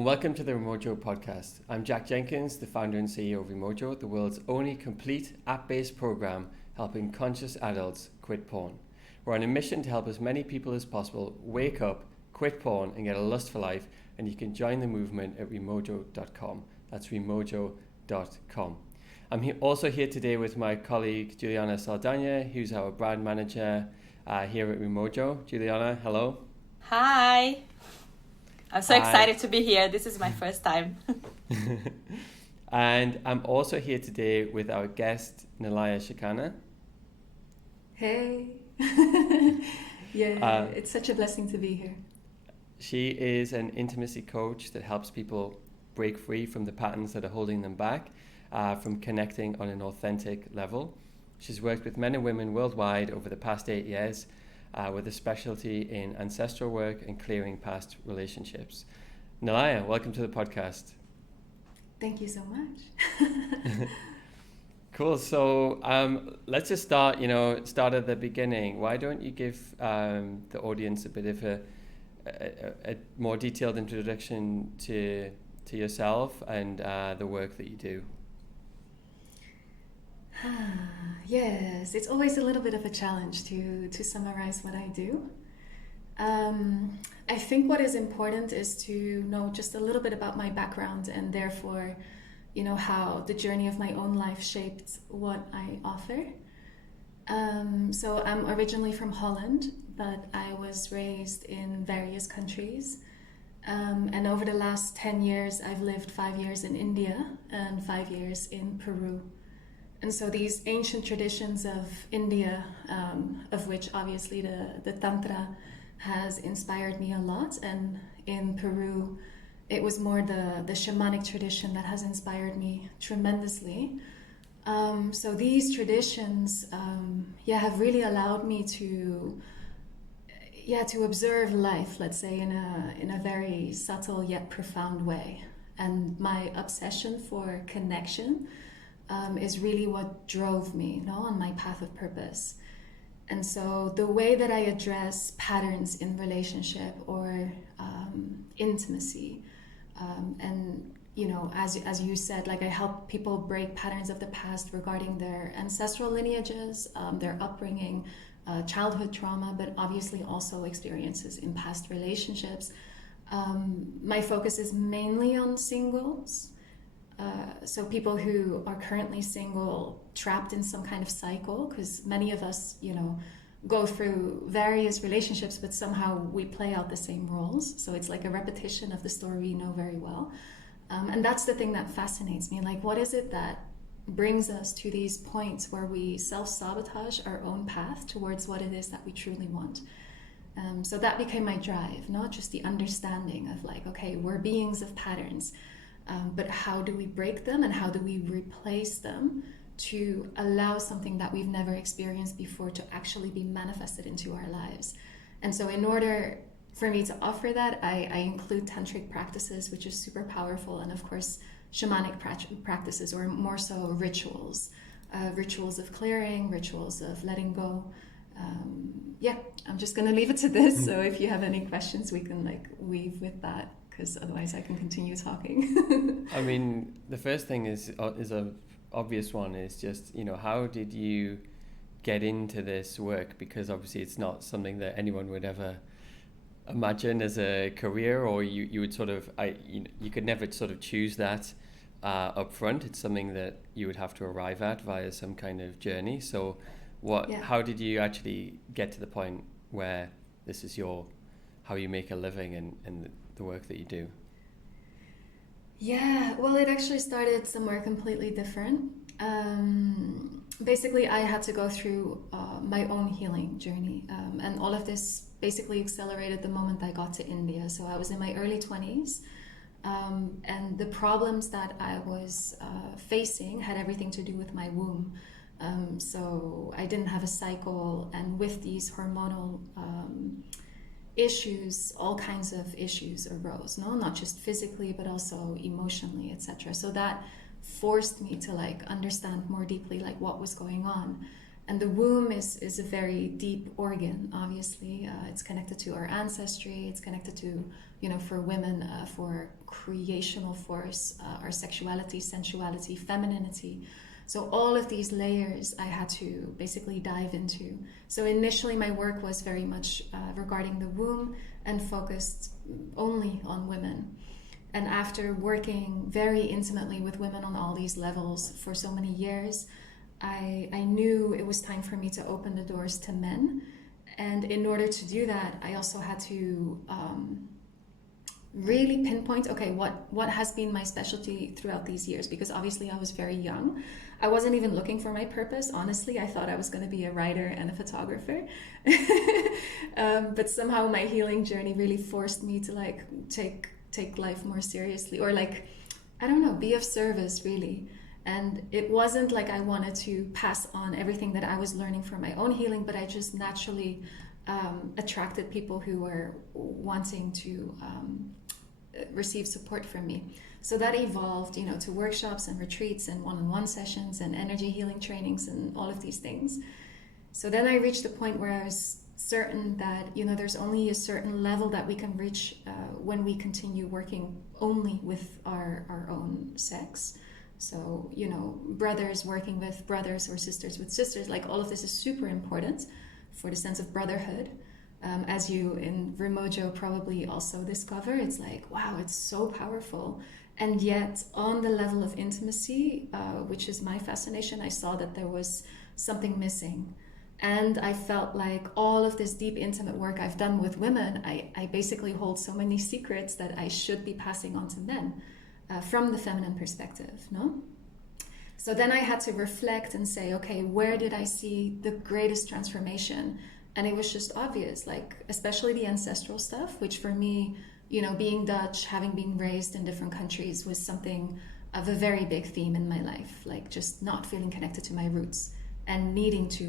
and welcome to the REMOJO podcast. I'm Jack Jenkins, the founder and CEO of REMOJO, the world's only complete app-based program helping conscious adults quit porn. We're on a mission to help as many people as possible wake up, quit porn, and get a lust for life, and you can join the movement at remojo.com. That's remojo.com. I'm also here today with my colleague Juliana Saldana, who's our brand manager here at REMOJO. Juliana, hello. Hi. I'm so excited to be here. This is my first time. And I'm also here today with our guest, Nalaya Chakana. Hey. It's such a blessing to be here. She is an intimacy coach that helps people break free from the patterns that are holding them back, from connecting on an authentic level. She's worked with men and women worldwide over the past 8 years, with a specialty in ancestral work and clearing past relationships. Nalaya, welcome to the podcast. Thank you so much. Cool. So let's just start at the beginning. Why don't you give the audience a bit of a more detailed introduction to yourself and the work that you do? Yes, it's always a little bit of a challenge to summarize what I do. I think what is important is to know just a little bit about my background and therefore, how the journey of my own life shaped what I offer. So I'm originally from Holland, but I was raised in various countries. And over the last 10 years, I've lived 5 years in India and 5 years in Peru. And so these ancient traditions of India, of which obviously the Tantra has inspired me a lot. And in Peru, it was more the shamanic tradition that has inspired me tremendously. So these traditions, have really allowed me to observe life, let's say, in a very subtle yet profound way. And my obsession for connection is really what drove me, on my path of purpose. And so the way that I address patterns in relationship or intimacy, and as you said, like I help people break patterns of the past regarding their ancestral lineages, their upbringing, childhood trauma, but obviously also experiences in past relationships. My focus is mainly on singles. So people who are currently single, trapped in some kind of cycle, because many of us, go through various relationships, but somehow we play out the same roles. So it's like a repetition of the story we know very well. And that's the thing that fascinates me. Like, what is it that brings us to these points where we self-sabotage our own path towards what it is that we truly want? So that became my drive, not just the understanding of like, okay, we're beings of patterns. But how do we break them and how do we replace them to allow something that we've never experienced before to actually be manifested into our lives? And so in order for me to offer that, I include tantric practices, which is super powerful, and of course shamanic practices, or more so rituals of clearing, rituals of letting go. I'm just going to leave it to this. So if you have any questions, we can weave with that, because otherwise I can continue talking. I mean, the first thing is a obvious one, is just, how did you get into this work? Because obviously it's not something that anyone would ever imagine as a career, or you would you could never sort of choose that up front. It's something that you would have to arrive at via some kind of journey. So how did you actually get to the point where this is how you make a living and the work that you do? Yeah, well, it actually started somewhere completely different. Basically, I had to go through my own healing journey. And all of this basically accelerated the moment I got to India. So I was in my early 20s. And the problems that I was facing had everything to do with my womb. So I didn't have a cycle. And with these hormonal issues, all kinds of issues arose, not just physically, but also emotionally, etc. So that forced me to understand more deeply what was going on. And the womb is a very deep organ, obviously. It's connected to our ancestry. It's connected to, for women, for creational force, our sexuality, sensuality, femininity. So all of these layers I had to basically dive into. So initially my work was very much regarding the womb and focused only on women. And after working very intimately with women on all these levels for so many years, I knew it was time for me to open the doors to men. And in order to do that, I also had to really pinpoint, okay, what has been my specialty throughout these years? Because obviously I was very young. I wasn't even looking for my purpose. Honestly, I thought I was going to be a writer and a photographer. But somehow my healing journey really forced me to like take life more seriously, or like, I don't know, be of service really. And it wasn't like I wanted to pass on everything that I was learning for my own healing, but I just naturally attracted people who were wanting to receive support from me. So that evolved, to workshops and retreats and one-on-one sessions and energy healing trainings and all of these things. So then I reached the point where I was certain that, there's only a certain level that we can reach when we continue working only with our own sex. So, brothers working with brothers or sisters with sisters, like all of this is super important for the sense of brotherhood. As you in REMOJO probably also discover, it's like, wow, it's so powerful. And yet on the level of intimacy, which is my fascination, I saw that there was something missing. And I felt like all of this deep, intimate work I've done with women, I basically hold so many secrets that I should be passing on to men. From the feminine perspective, no? So then I had to reflect and say, okay, where did I see the greatest transformation? And it was just obvious, like, especially the ancestral stuff, which for me, being Dutch, having been raised in different countries was something of a very big theme in my life, like just not feeling connected to my roots and needing to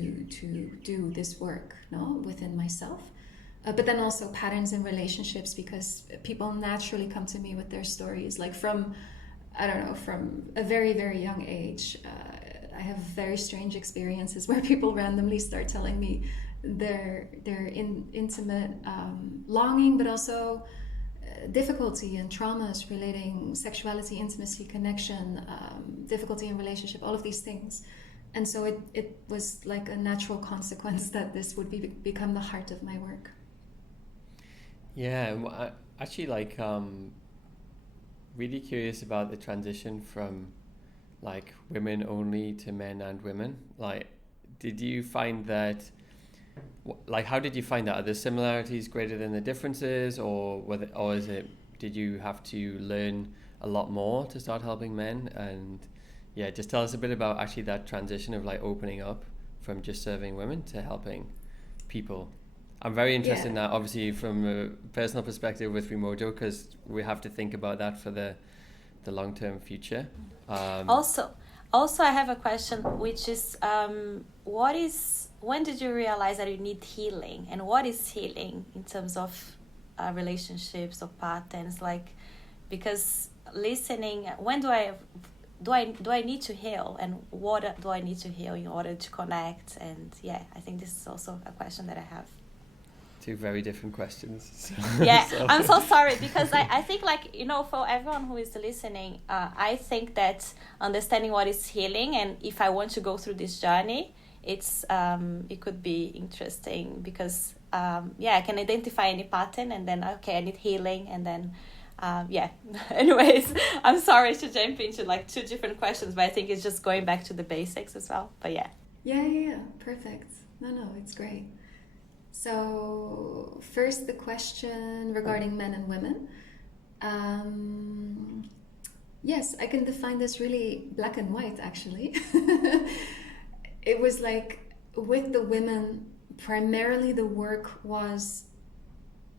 do this work, no, within myself. But then also patterns in relationships, because people naturally come to me with their stories, like from a very, very young age. I have very strange experiences where people randomly start telling me their intimate longing, but also difficulty and traumas relating sexuality, intimacy, connection, difficulty in relationship, all of these things. And so it was like a natural consequence that this would become the heart of my work. Yeah, I actually really curious about the transition from like women only to men and women. Like, did you find that, how did you find that? Are the similarities greater than the differences, or did you have to learn a lot more to start helping men? And yeah, just tell us a bit about actually that transition of like opening up from just serving women to helping people. I'm very interested in that, obviously, from a personal perspective with REMOJO, because we have to think about that for the long-term future. Also, I have a question, which is, when did you realize that you need healing, and what is healing in terms of relationships or patterns? Like, because listening, when do I need to heal, and what do I need to heal in order to connect? And yeah, I think this is also a question that I have. Two very different questions. Yeah, I'm so sorry, because I think, like, for everyone who is listening, I think that understanding what is healing, and if I want to go through this journey, it's it could be interesting, because I can identify any pattern, and then okay, I need healing, and then anyways, I'm sorry to jump into like two different questions, but I think it's just going back to the basics as well. But yeah, perfect. No, it's great. So first, the question regarding men and women. Yes, I can define this really black and white, actually. It was like with the women, primarily the work was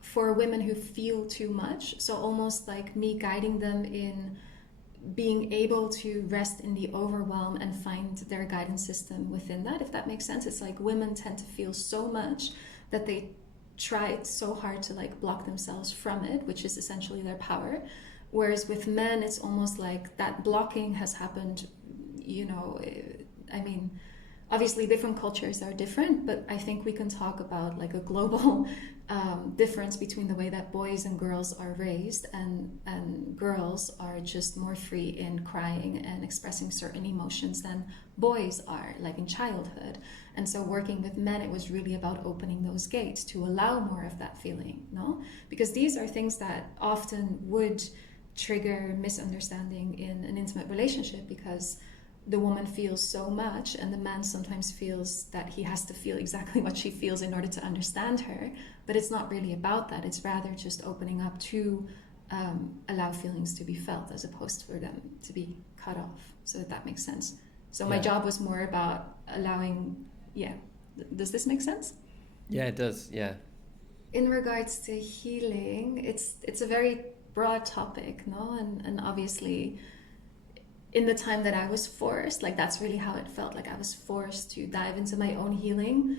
for women who feel too much. So almost like me guiding them in being able to rest in the overwhelm and find their guidance system within that, if that makes sense. It's like women tend to feel so much that they try so hard to like block themselves from it, which is essentially their power. Whereas with men, it's almost like that blocking has happened, obviously different cultures are different, but I think we can talk about like a global difference between the way that boys and girls are raised, and girls are just more free in crying and expressing certain emotions than boys are, like in childhood. And so working with men, it was really about opening those gates to allow more of that feeling, no? Because these are things that often would trigger misunderstanding in an intimate relationship, because the woman feels so much and the man sometimes feels that he has to feel exactly what she feels in order to understand her, but it's not really about that. It's rather just opening up to allow feelings to be felt, as opposed for them to be cut off, so that makes sense. So my job was more about allowing, does this make sense? Yeah, it does, yeah. In regards to healing, it's a very broad topic, no? And obviously in the time that I was forced, like that's really how it felt, like I was forced to dive into my own healing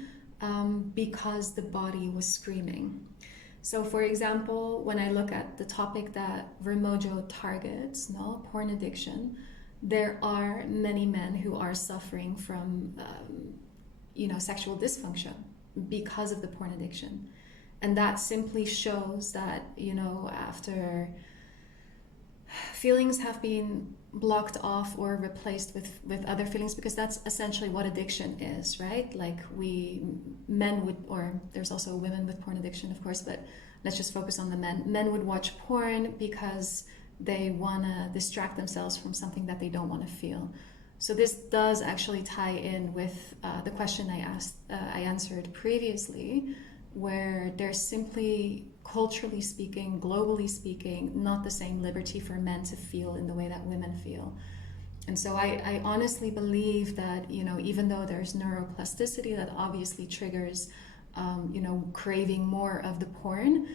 because the body was screaming. So for example, when I look at the topic that REMOJO targets, no, porn addiction, there are many men who are suffering from sexual dysfunction because of the porn addiction. And that simply shows that, after feelings have been blocked off or replaced with other feelings, because that's essentially what addiction is, right? Like men would, or there's also women with porn addiction, of course, but let's just focus on the men. Men would watch porn because they want to distract themselves from something that they don't want to feel. So this does actually tie in with the question I answered previously, where there's simply, culturally speaking, globally speaking, not the same liberty for men to feel in the way that women feel. And so I honestly believe that, even though there's neuroplasticity that obviously triggers, craving more of the porn,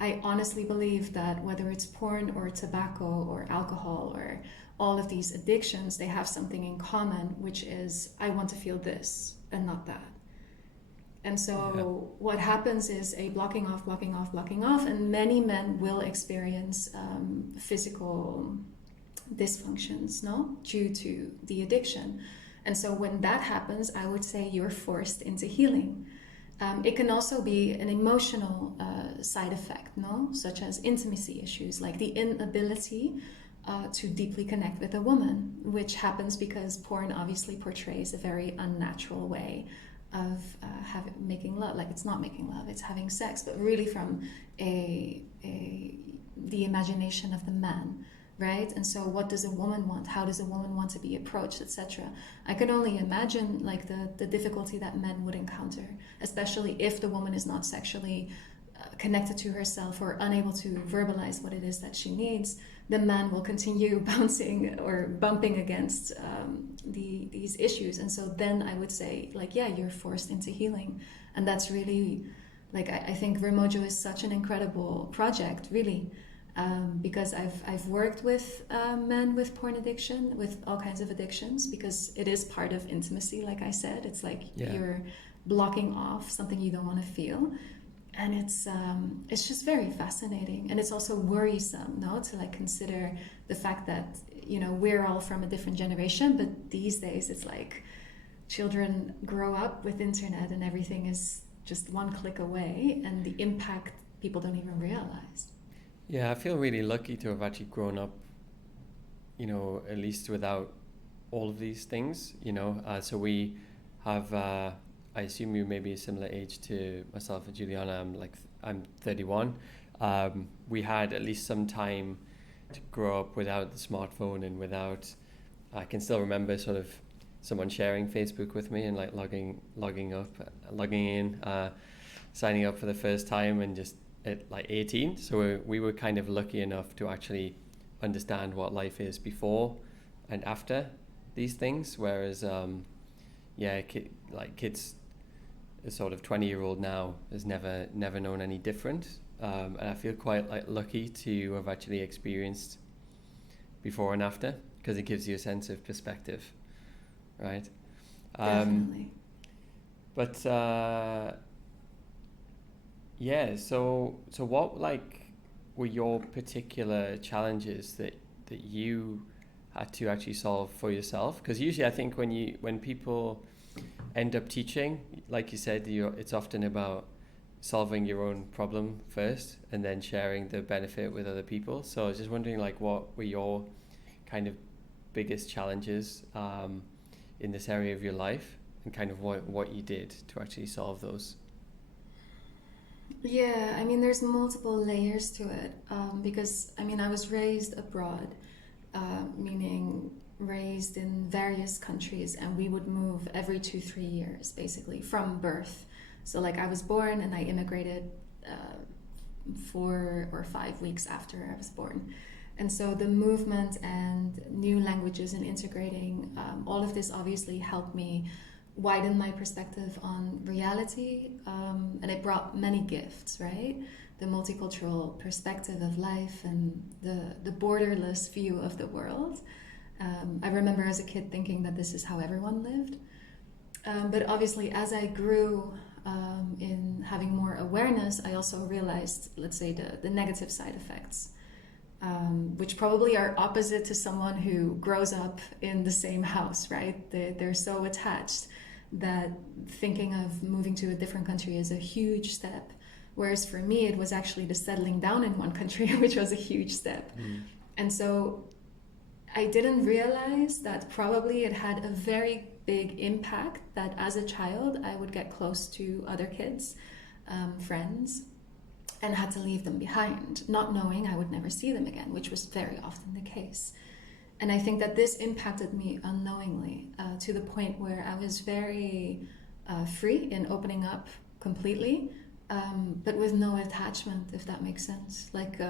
I honestly believe that whether it's porn or tobacco or alcohol or all of these addictions, they have something in common, which is I want to feel this and not that. And so what happens is a blocking off, and many men will experience physical dysfunctions, no, due to the addiction. And so when that happens, I would say you're forced into healing. It can also be an emotional side effect, no, such as intimacy issues, like the inability to deeply connect with a woman, which happens because porn obviously portrays a very unnatural way of making love. Like, it's not making love, it's having sex, but really from the imagination of the man, right? And so what does a woman want? How does a woman want to be approached, etc.? I can only imagine like the difficulty that men would encounter, especially if the woman is not sexually connected to herself or unable to verbalize what it is that she needs. The man will continue bouncing or bumping against these issues. And so then I would say, like, you're forced into healing. And that's really, like, I think REMOJO is such an incredible project, really, because I've worked with men with porn addiction, with all kinds of addictions, because it is part of intimacy, like I said. It's like you're blocking off something you don't want to feel. And it's just very fascinating, and it's also worrisome, no, to like consider the fact that we're all from a different generation, but these days it's like children grow up with internet and everything is just one click away, and the impact people don't even realize. Yeah, I feel really lucky to have actually grown up, at least without all of these things. So we have. I assume you may be a similar age to myself and Juliana. I'm 31. We had at least some time to grow up without the smartphone and without. I can still remember sort of someone sharing Facebook with me and like logging in, signing up for the first time, and just at like 18. So we were kind of lucky enough to actually understand what life is before and after these things. Whereas, kids. A sort of 20-year-old now has never known any different, and I feel quite like lucky to have actually experienced before and after, because it gives you a sense of perspective, right? Definitely. But so what were your particular challenges that you had to actually solve for yourself? Because usually I think when people end up teaching? Like you said, it's often about solving your own problem first and then sharing the benefit with other people. So I was just wondering, like, what were your kind of biggest challenges in this area of your life, and kind of what you did to actually solve those? Yeah, I mean, there's multiple layers to it, because I mean, I was raised abroad, meaning raised in various countries, and we would move every 2-3 years, basically, from birth. So, like, I was born and I immigrated 4 or 5 weeks after I was born. And so the movement and new languages and integrating, all of this obviously helped me widen my perspective on reality, and it brought many gifts, right? The multicultural perspective of life and the borderless view of the world. I remember as a kid thinking that this is how everyone lived. But obviously, as I grew in having more awareness, I also realized, let's say, the negative side effects, which probably are opposite to someone who grows up in the same house, right? They're so attached that thinking of moving to a different country is a huge step. Whereas for me, it was actually the settling down in one country, which was a huge step. And so I didn't realize that probably it had a very big impact that as a child, I would get close to other kids, friends, and had to leave them behind, not knowing I would never see them again, which was very often the case. And I think that this impacted me unknowingly, to the point where I was very free in opening up completely, but with no attachment, if that makes sense. Like,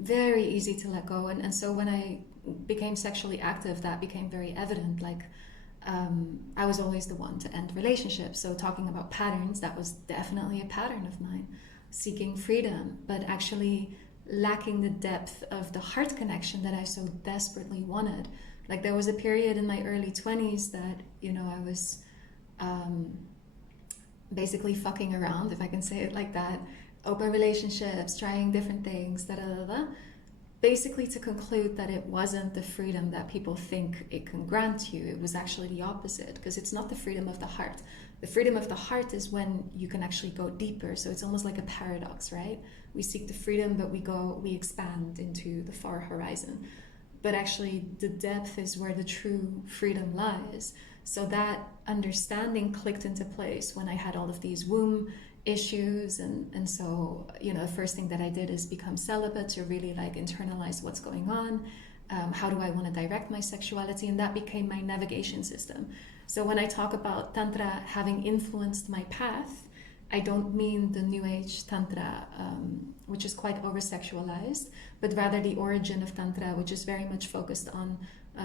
very easy to let go. And so when I became sexually active, that became very evident. Like, I was always the one to end relationships. So talking about patterns, that was definitely a pattern of mine. Seeking freedom, but actually lacking the depth of the heart connection that I so desperately wanted. Like, there was a period in my early 20s that, you know, I was basically fucking around, if I can say it like that, open relationships, trying different things, basically to conclude that it wasn't the freedom that people think it can grant you. It was actually the opposite, because it's not the freedom of the heart. The freedom of the heart is when you can actually go deeper. So it's almost like a paradox, right? We seek the freedom, but we expand into the far horizon. But actually, the depth is where the true freedom lies. So that understanding clicked into place when I had all of these womb issues. And so, you know, the first thing that I did is become celibate to really like internalize what's going on. How do I want to direct my sexuality? And that became my navigation system. So when I talk about Tantra having influenced my path, I don't mean the New Age Tantra, which is quite over-sexualized, but rather the origin of Tantra, which is very much focused on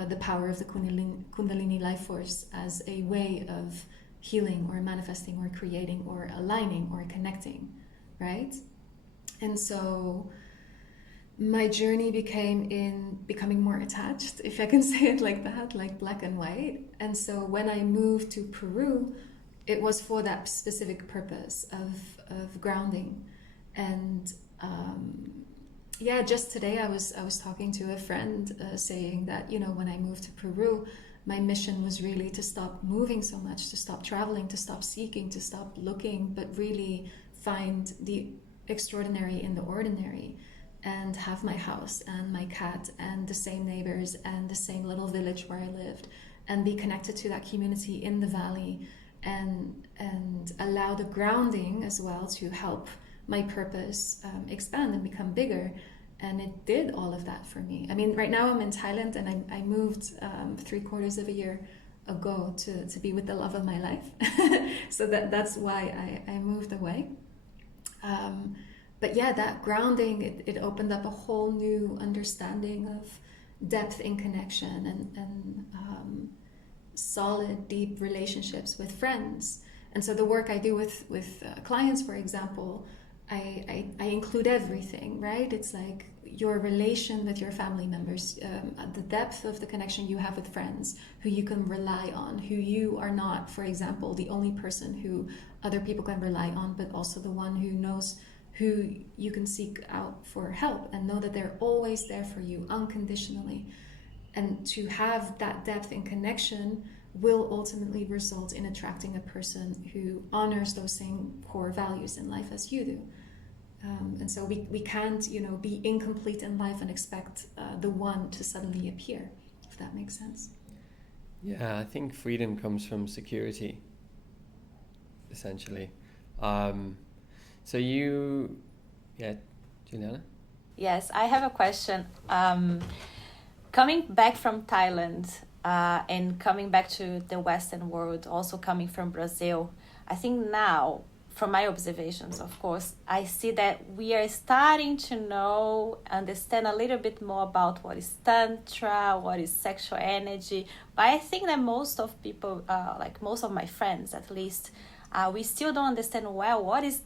the power of the Kundalini life force as a way of healing or manifesting or creating or aligning or connecting, right? And so my journey became in becoming more attached, if I can say it like that, like black and white. And so when I moved to Peru, it was for that specific purpose of grounding. And just today I was talking to a friend saying that, you know, when I moved to Peru, my mission was really to stop moving so much, to stop traveling, to stop seeking, to stop looking, but really find the extraordinary in the ordinary, and have my house and my cat and the same neighbors and the same little village where I lived, and be connected to that community in the valley, and allow the grounding as well to help my purpose expand and become bigger. And it did all of that for me. I mean, right now I'm in Thailand, and I moved 3/4 of a year ago to be with the love of my life. So that's why I moved away. But yeah, that grounding, it opened up a whole new understanding of depth in connection and solid, deep relationships with friends. And so the work I do with clients, for example, I include everything, right? It's like your relation with your family members, the depth of the connection you have with friends who you can rely on, who you are not, for example, the only person who other people can rely on, but also the one who knows who you can seek out for help and know that they're always there for you unconditionally. And to have that depth in connection will ultimately result in attracting a person who honors those same core values in life as you do. And so we can't, be incomplete in life and expect the one to suddenly appear, if that makes sense. Yeah, I think freedom comes from security, essentially. So Juliana? Yes, I have a question. Coming back from Thailand and coming back to the Western world, also coming from Brazil, I think now, from my observations, of course, I see that we are starting to understand a little bit more about what is Tantra, what is sexual energy. But I think that most of people, like most of my friends at least, we still don't understand well what is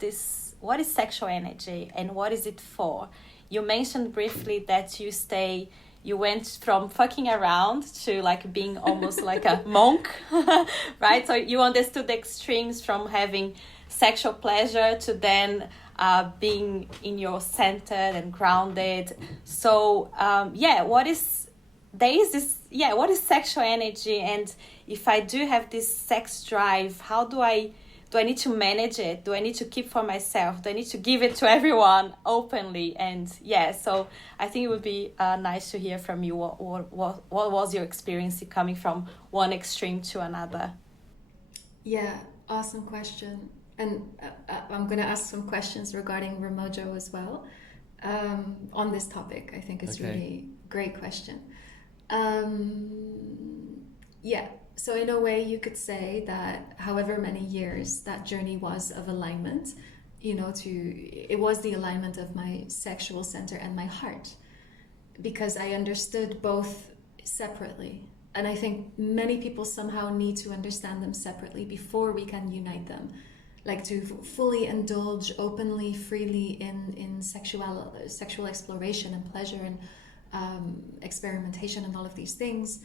sexual energy and what is it for. You mentioned briefly that you went from fucking around to like being almost like a monk, right? So you understood the extremes from having sexual pleasure to then being in your centered and grounded. So what is sexual energy? And if I do have this sex drive, how do I need to manage it? Do I need to keep for myself? Do I need to give it to everyone openly? And so I think it would be nice to hear from you. What was your experience coming from one extreme to another? Yeah, awesome question. And I'm going to ask some questions regarding REMOJO as well on this topic. I think it's really a great question. So in a way you could say that however many years that journey was of alignment, it was the alignment of my sexual center and my heart, because I understood both separately. And I think many people somehow need to understand them separately before we can unite them. Like to fully indulge openly, freely in sexual exploration and pleasure and experimentation and all of these things.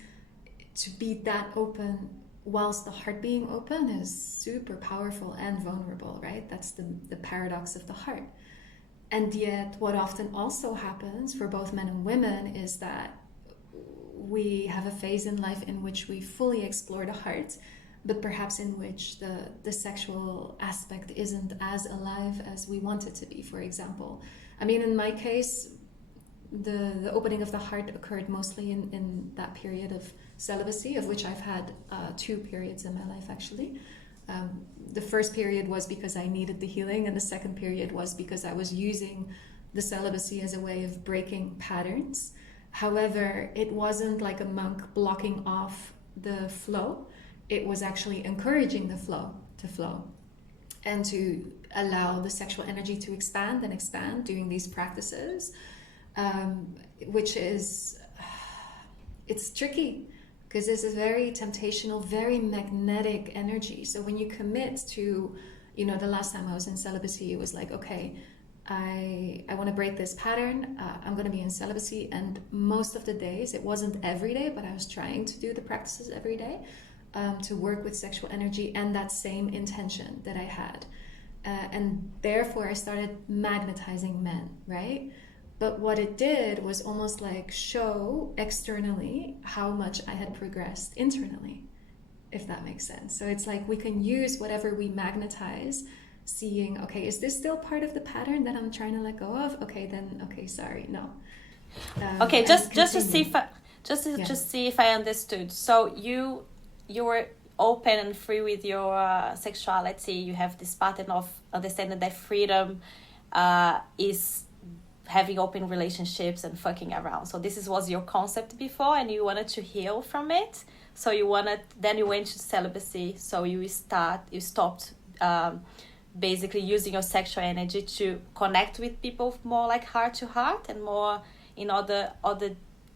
To be that open whilst the heart being open is super powerful and vulnerable, right? That's the paradox of the heart. And yet what often also happens for both men and women is that we have a phase in life in which we fully explore the heart, but perhaps in which the sexual aspect isn't as alive as we want it to be, for example. I mean, in my case, the opening of the heart occurred mostly in that period of celibacy, of which I've had 2 periods in my life, actually. The first period was because I needed the healing, and the second period was because I was using the celibacy as a way of breaking patterns. However, it wasn't like a monk blocking off the flow. It was actually encouraging the flow to flow and to allow the sexual energy to expand and expand during these practices, which is, it's tricky because it's a very temptational, very magnetic energy. So when you commit to, the last time I was in celibacy, it was like, okay, I want to break this pattern. I'm going to be in celibacy. And most of the days, it wasn't every day, but I was trying to do the practices every day. To work with sexual energy and that same intention that I had. And therefore I started magnetizing men, right? But what it did was almost like show externally how much I had progressed internally, if that makes sense. So it's like we can use whatever we magnetize, seeing, okay, is this still part of the pattern that I'm trying to let go of? Okay, sorry, no. Okay, just to see if I understood. So you were open and free with your sexuality. You have this pattern of understanding that freedom is having open relationships and fucking around. So this was your concept before, and you wanted to heal from it. So then you went to celibacy. So you stopped basically using your sexual energy to connect with people more like heart to heart and more in other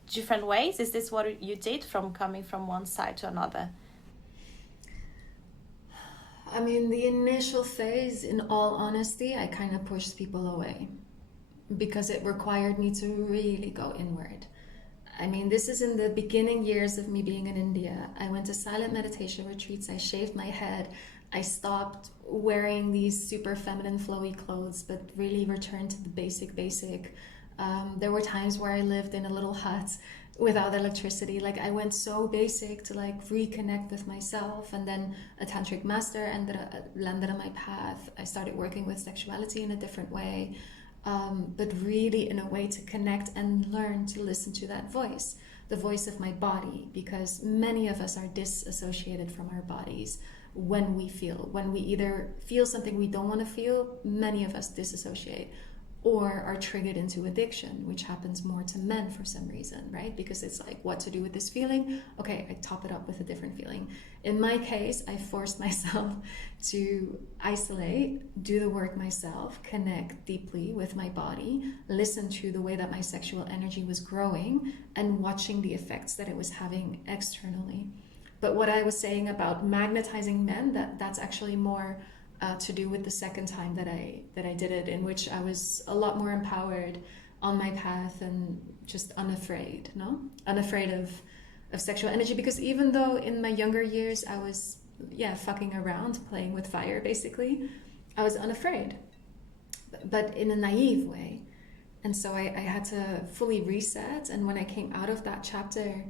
different ways. Is this what you did from coming from one side to another? I mean, the initial phase, in all honesty, I kind of pushed people away because it required me to really go inward. I mean, this is in the beginning years of me being in India. I went to silent meditation retreats. I shaved my head. I stopped wearing these super feminine flowy clothes, but really returned to the basic. There were times where I lived in a little hut without electricity. Like I went so basic to like reconnect with myself, and then a tantric master landed on my path. I started working with sexuality in a different way, but really in a way to connect and learn to listen to that voice, the voice of my body, because many of us are disassociated from our bodies. When we either feel something we don't want to feel, many of us disassociate, or are triggered into addiction, which happens more to men for some reason, right? Because it's like, what to do with this feeling? Okay, I top it up with a different feeling. In my case, I forced myself to isolate, do the work myself, connect deeply with my body, listen to the way that my sexual energy was growing, and watching the effects that it was having externally. But what I was saying about magnetizing men, that's actually more to do with the second time that I did it, in which I was a lot more empowered on my path and just unafraid, unafraid of sexual energy. Because even though in my younger years I was fucking around, playing with fire basically, I was unafraid, but in a naive way. And so I had to fully reset. And when I came out of that chapter,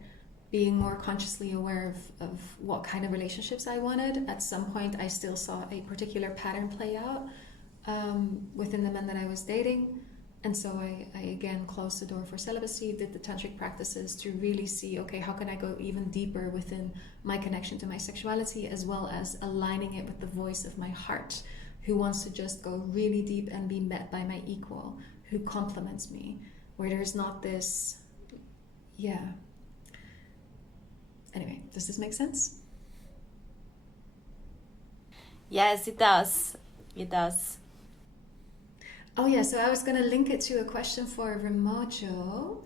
being more consciously aware of what kind of relationships I wanted, at some point I still saw a particular pattern play out within the men that I was dating. And so I again closed the door for celibacy, did the tantric practices to really see, okay, how can I go even deeper within my connection to my sexuality, as well as aligning it with the voice of my heart, who wants to just go really deep and be met by my equal, who complements me, where there's not this, Anyway, does this make sense? Yes, it does. It does. Oh yeah, so I was going to link it to a question for REMOJO.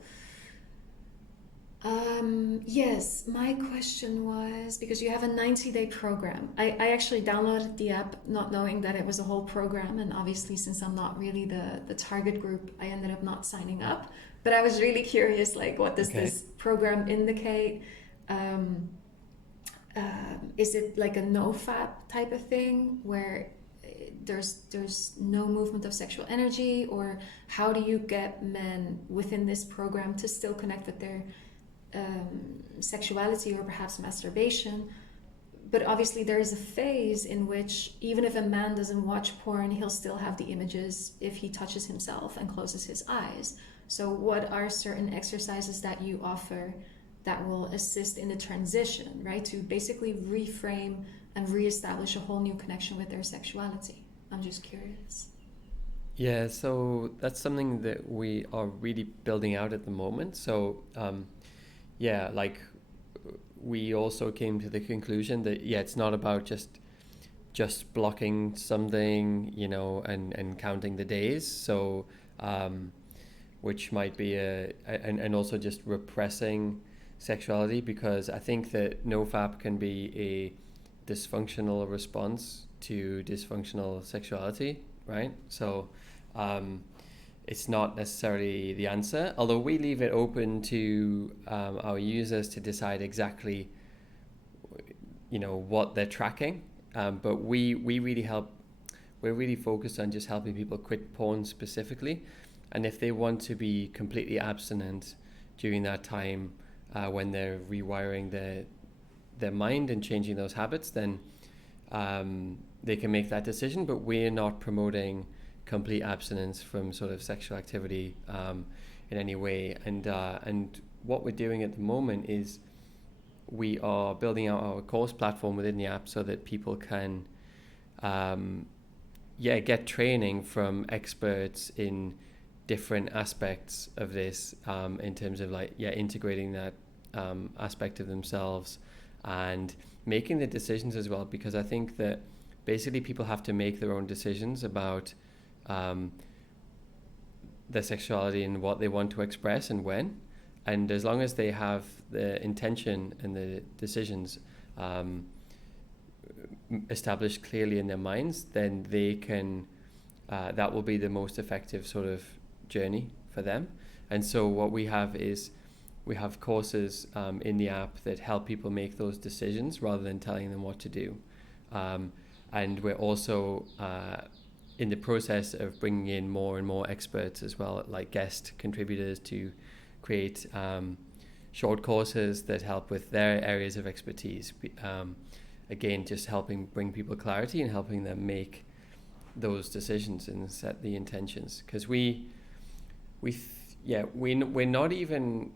Yes, my question was, because you have a 90-day program. I actually downloaded the app not knowing that it was a whole program, and obviously since I'm not really the target group, I ended up not signing up. But I was really curious, like, what does this program indicate? Is it like a no-fap type of thing where there's no movement of sexual energy, or how do you get men within this program to still connect with their sexuality or perhaps masturbation? But obviously there is a phase in which even if a man doesn't watch porn, he'll still have the images if he touches himself and closes his eyes. So what are certain exercises that you offer that will assist in the transition, right? To basically reframe and reestablish a whole new connection with their sexuality. I'm just curious. Yeah, so that's something that we are really building out at the moment. So, we also came to the conclusion that, it's not about just blocking something, and counting the days. So, which might be and also just repressing sexuality, because I think that nofap can be a dysfunctional response to dysfunctional sexuality, right? So it's not necessarily the answer, although we leave it open to our users to decide exactly what they're tracking, but we really help. We're really focused on just helping people quit porn specifically, and if they want to be completely abstinent during that time, when they're rewiring their mind and changing those habits, then they can make that decision. But we're not promoting complete abstinence from sort of sexual activity in any way. And what we're doing at the moment is we are building out our course platform within the app so that people can get training from experts in different aspects of this, in terms of integrating that aspect of themselves and making the decisions as well, because I think that basically people have to make their own decisions about their sexuality and what they want to express and when, and as long as they have the intention and the decisions established clearly in their minds, then they can that will be the most effective sort of journey for them. And so what we have is we have courses in the app that help people make those decisions rather than telling them what to do. And we're also in the process of bringing in more and more experts as well, like guest contributors, to create short courses that help with their areas of expertise. Again, just helping bring people clarity and helping them make those decisions and set the intentions. Because we're not even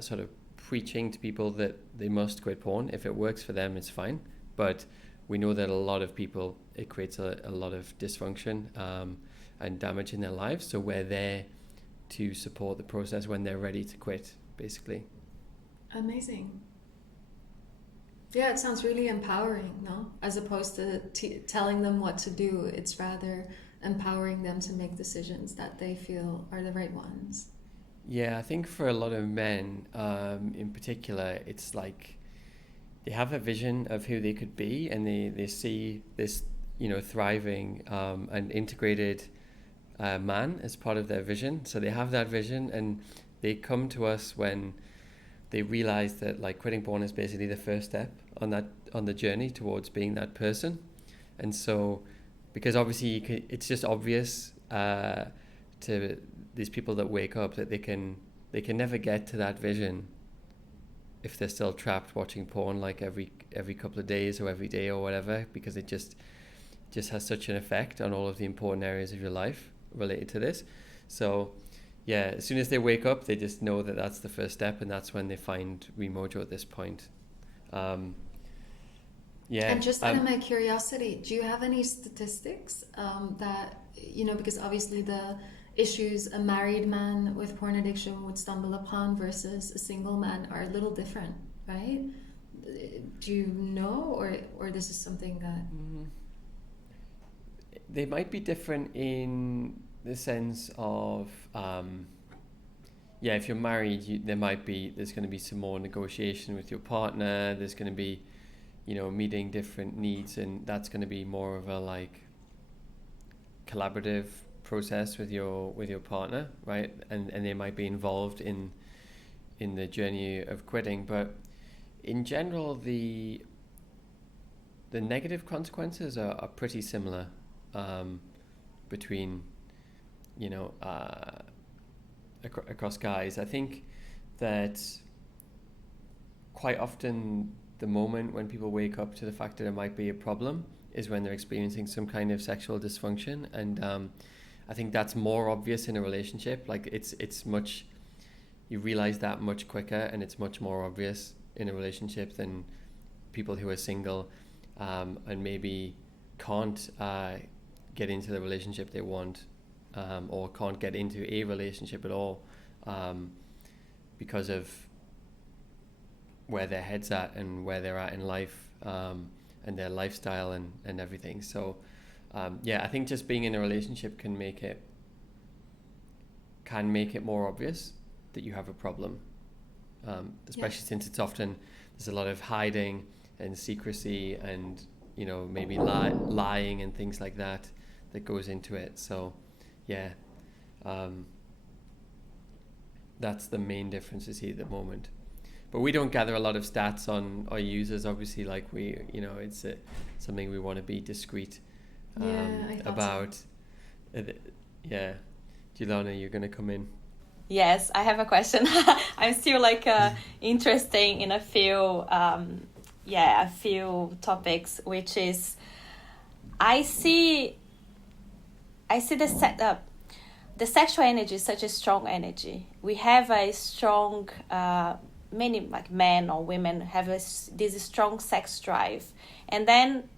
sort of preaching to people that they must quit porn. If it works for them, it's fine. But we know that a lot of people, it creates a lot of dysfunction and damage in their lives. So we're there to support the process when they're ready to quit, basically. Amazing. Yeah, it sounds really empowering, no? As opposed to telling them what to do, it's rather empowering them to make decisions that they feel are the right ones. Yeah, I think for a lot of men, in particular, it's like they have a vision of who they could be, and they see this, thriving and integrated man as part of their vision. So they have that vision, and they come to us when they realize that like quitting porn is basically the first step on the journey towards being that person. And so, because obviously it's just obvious to these people that wake up that they can never get to that vision if they're still trapped watching porn like every couple of days or every day or whatever, because it just has such an effect on all of the important areas of your life related to this. So yeah, as soon as they wake up, they just know that that's the first step, and that's when they find REMOJO at this point. And just out of my curiosity, do you have any statistics that, because obviously the issues a married man with porn addiction would stumble upon versus a single man are a little different, right? Do you know, or this is something that... They might be different in the sense of, if you're married, there's going to be some more negotiation with your partner. There's going to be, meeting different needs, and that's going to be more of a like collaborative process with your partner, right? And they might be involved in the journey of quitting. But in general, the negative consequences are pretty similar between across guys. I think that quite often the moment when people wake up to the fact that there might be a problem is when they're experiencing some kind of sexual dysfunction, and I think that's more obvious in a relationship. Like it's much, you realize that much quicker, and it's much more obvious in a relationship than people who are single and maybe can't get into the relationship they want, or can't get into a relationship at all because of where their head's at and where they're at in life, and their lifestyle and everything. So I think just being in a relationship can make it more obvious that you have a problem, especially since it's often, there's a lot of hiding and secrecy and maybe lying and things like that goes into it. So that's the main difference you see at the moment. But we don't gather a lot of stats on our users, obviously. Like it's something we want to be discreet about. So. Juliana, you're going to come in. Yes, I have a question. I'm still interested in a few topics, which is I see the setup. The sexual energy is such a strong energy. We have a strong, many like men or women have this strong sex drive, and then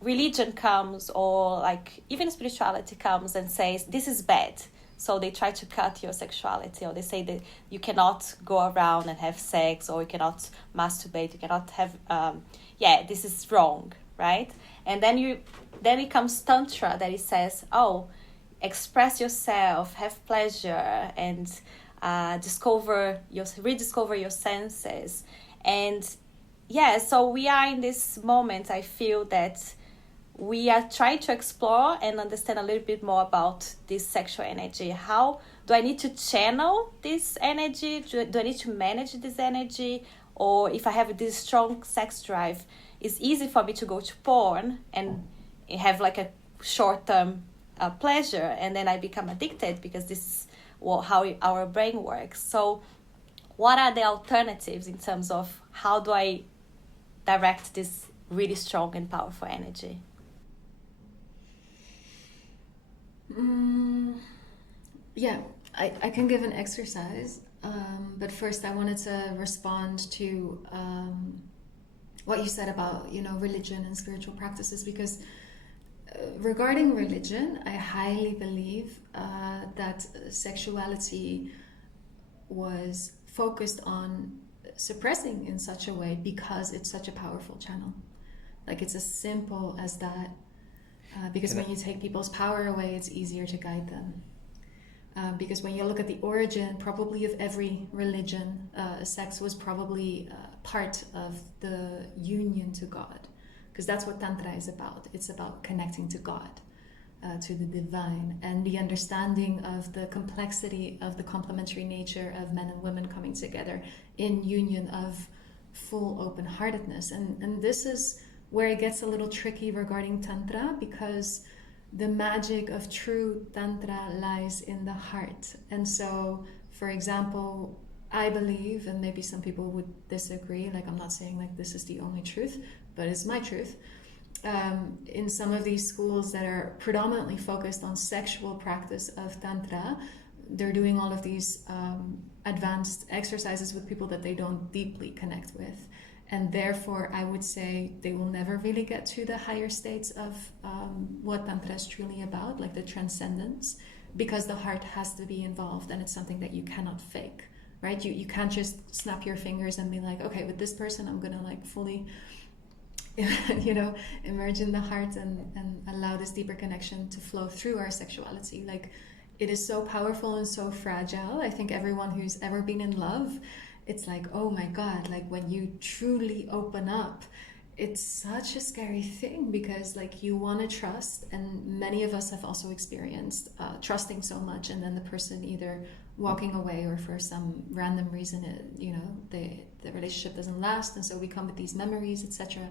religion comes, or like even spirituality comes and says this is bad. So they try to cut your sexuality, or they say that you cannot go around and have sex, or you cannot masturbate, you cannot have, this is wrong, right? And then it comes Tantra, that it says, express yourself, have pleasure, and rediscover your senses. And so we are in this moment, I feel that we are trying to explore and understand a little bit more about this sexual energy. How do I need to channel this energy? Do I need to manage this energy? Or if I have this strong sex drive, it's easy for me to go to porn and have like a short-term pleasure, and then I become addicted, because this is how our brain works. So what are the alternatives in terms of how do I direct this really strong and powerful energy? Yeah, I can give an exercise, but first I wanted to respond to what you said about, religion and spiritual practices, because regarding religion, I highly believe that sexuality was focused on suppressing in such a way because it's such a powerful channel. Like, it's as simple as that. Because when you take people's power away, it's easier to guide them. Because when you look at the origin, probably of every religion, sex was probably part of the union to God. Because that's what Tantra is about. It's about connecting to God, to the divine, and the understanding of the complexity of the complementary nature of men and women coming together in union of full open-heartedness. And this is where it gets a little tricky regarding Tantra, because the magic of true Tantra lies in the heart. And so, for example, I believe, and maybe some people would disagree, like, I'm not saying like this is the only truth, but it's my truth. In some of these schools that are predominantly focused on sexual practice of Tantra, they're doing all of these advanced exercises with people that they don't deeply connect with. And therefore, I would say they will never really get to the higher states of what Tantra is truly about, like the transcendence, because the heart has to be involved, and it's something that you cannot fake, right? You can't just snap your fingers and be like, okay, with this person, I'm gonna like fully, emerge in the heart and allow this deeper connection to flow through our sexuality. Like, it is so powerful and so fragile. I think everyone who's ever been in love, it's like, oh my God, like when you truly open up, it's such a scary thing, because like you want to trust, and many of us have also experienced trusting so much and then the person either walking away or for some random reason, the relationship doesn't last, and so we come with these memories, etc.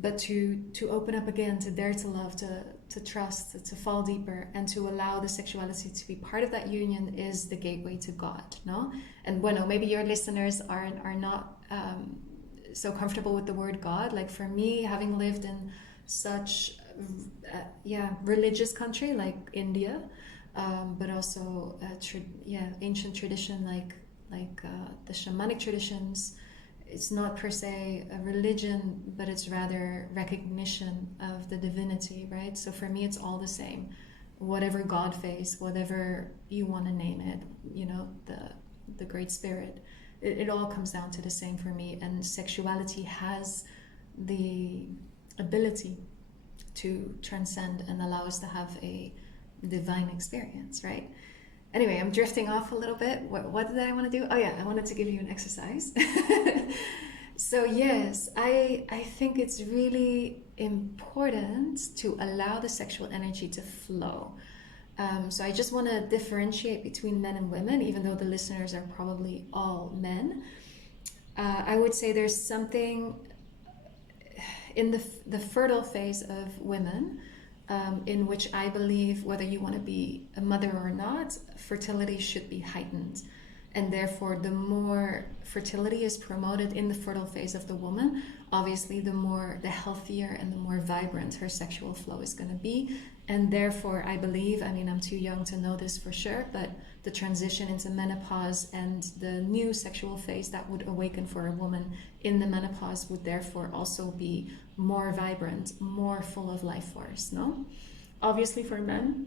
But to open up again, to dare to love, to trust, to fall deeper, and to allow the sexuality to be part of that union is the gateway to God, no? And bueno, maybe your listeners are not so comfortable with the word God. Like, for me, having lived in such religious country like India, but also ancient tradition like the shamanic traditions. It's not per se a religion, but it's rather recognition of the divinity, right? So for me, it's all the same. Whatever God face, whatever you want to name it, the Great Spirit, it all comes down to the same for me. And sexuality has the ability to transcend and allow us to have a divine experience, right? Anyway, I'm drifting off a little bit. What did I want to do? Oh yeah, I wanted to give you an exercise. So yes, I think it's really important to allow the sexual energy to flow. So I just want to differentiate between men and women, even though the listeners are probably all men. I would say there's something in the fertile phase of women, in which I believe, whether you want to be a mother or not, fertility should be heightened. And therefore, the more fertility is promoted in the fertile phase of the woman, obviously the healthier and the more vibrant her sexual flow is going to be. And therefore, I believe, I'm too young to know this for sure, but the transition into menopause and the new sexual phase that would awaken for a woman in the menopause would therefore also be more vibrant, more full of life force, no? Obviously for men,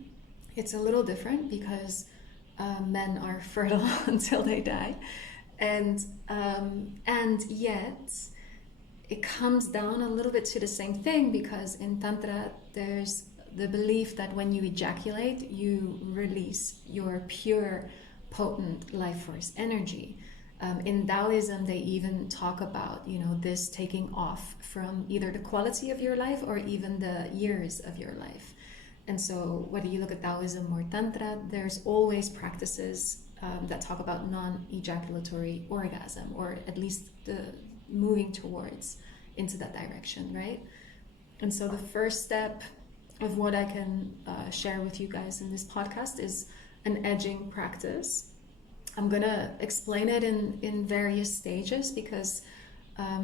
it's a little different, because men are fertile until they die. And yet it comes down a little bit to the same thing, because in Tantra, there's the belief that when you ejaculate, you release your pure, potent life force energy. In Taoism, they even talk about, this taking off from either the quality of your life or even the years of your life. And so whether you look at Taoism or Tantra, there's always practices that talk about non-ejaculatory orgasm, or at least the moving towards into that direction, right? And so the first step of what I can share with you guys in this podcast is an edging practice. I'm gonna explain it in various stages, because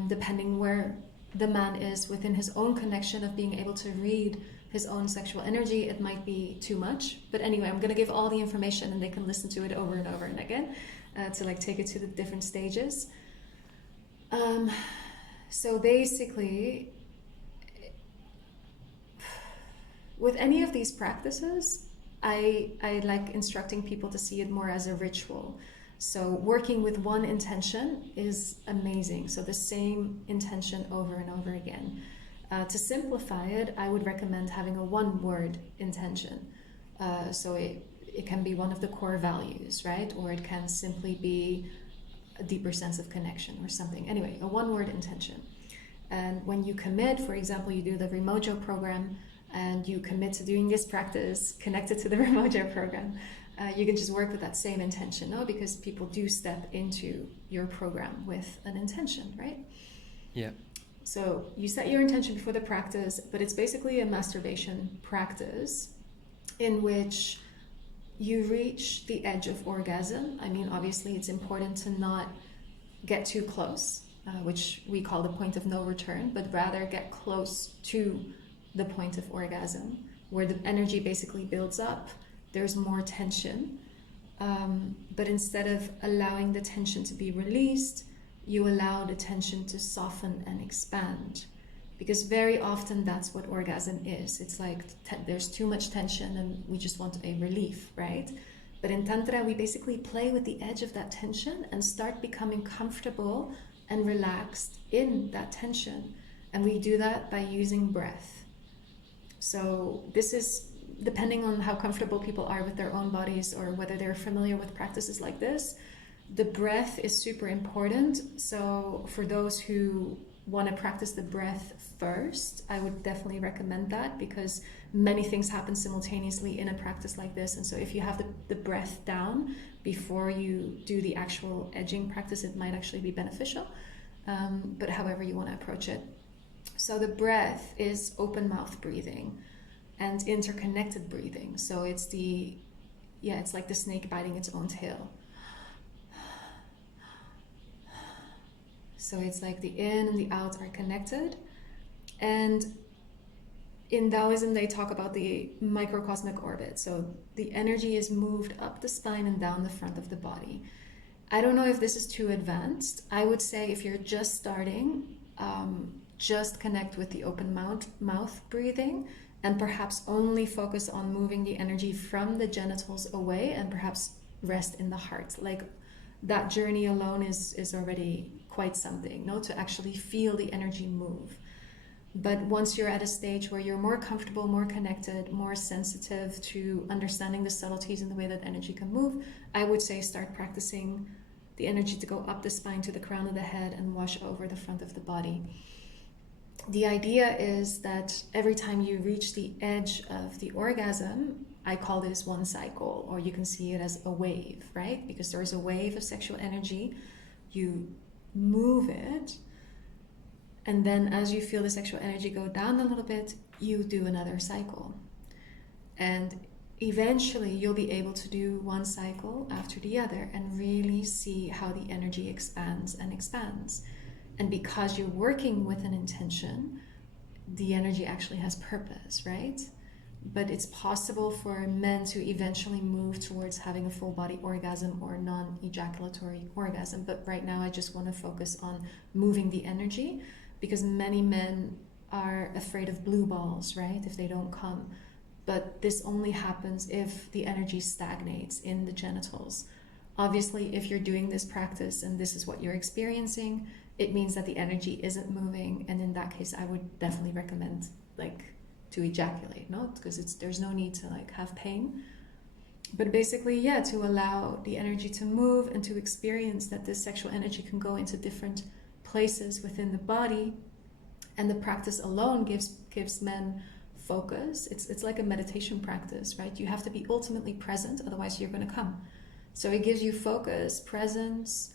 depending where the man is within his own connection of being able to read his own sexual energy, it might be too much. But anyway, I'm gonna give all the information and they can listen to it over and over and again to like take it to the different stages. So basically, with any of these practices, I like instructing people to see it more as a ritual. So working with one intention is amazing. So the same intention over and over again. To simplify it, I would recommend having a one-word intention. So it can be one of the core values, right? Or it can simply be a deeper sense of connection or something. Anyway, a one-word intention. And when you commit, for example, you do the REMOJO program, and you commit to doing this practice connected to the REMOJO program, you can just work with that same intention, no? Because people do step into your program with an intention, right? Yeah. So you set your intention before the practice, but it's basically a masturbation practice in which you reach the edge of orgasm. I mean, obviously it's important to not get too close, which we call the point of no return, but rather get close to the point of orgasm, where the energy basically builds up. There's more tension, but instead of allowing the tension to be released, you allow the tension to soften and expand, because very often that's what orgasm is. It's like there's too much tension and we just want a relief, right? But in Tantra, we basically play with the edge of that tension and start becoming comfortable and relaxed in that tension. And we do that by using breath. So this is depending on how comfortable people are with their own bodies or whether they're familiar with practices like this. The breath is super important. So for those who want to practice the breath first, I would definitely recommend that, because many things happen simultaneously in a practice like this. And so if you have the breath down before you do the actual edging practice, it might actually be beneficial. But however you want to approach it. So the breath is open mouth breathing and interconnected breathing. So it's it's like the snake biting its own tail. So it's like the in and the out are connected. And in Taoism, they talk about the microcosmic orbit. So the energy is moved up the spine and down the front of the body. I don't know if this is too advanced. I would say if you're just starting, just connect with the open mouth breathing, and perhaps only focus on moving the energy from the genitals away, and perhaps rest in the heart. Like that journey alone is already quite something, no? To actually feel the energy move. But once you're at a stage where you're more comfortable, more connected, more sensitive to understanding the subtleties in the way that energy can move, I would say start practicing the energy to go up the spine to the crown of the head and wash over the front of the body. The idea is that every time you reach the edge of the orgasm, I call this one cycle, or you can see it as a wave, right? Because there is a wave of sexual energy. You move it, and then as you feel the sexual energy go down a little bit, you do another cycle. And eventually you'll be able to do one cycle after the other and really see how the energy expands and expands. And because you're working with an intention, the energy actually has purpose, right? But it's possible for men to eventually move towards having a full body orgasm or non-ejaculatory orgasm. But right now I just want to focus on moving the energy, because many men are afraid of blue balls, right? If they don't come. But this only happens if the energy stagnates in the genitals. Obviously, if you're doing this practice and this is what you're experiencing, it means that the energy isn't moving. And in that case, I would definitely recommend to ejaculate, no? Because there's no need to have pain. But basically, to allow the energy to move and to experience that this sexual energy can go into different places within the body. And the practice alone gives men focus. It's like a meditation practice, right? You have to be ultimately present, otherwise you're going to come. So it gives you focus, presence.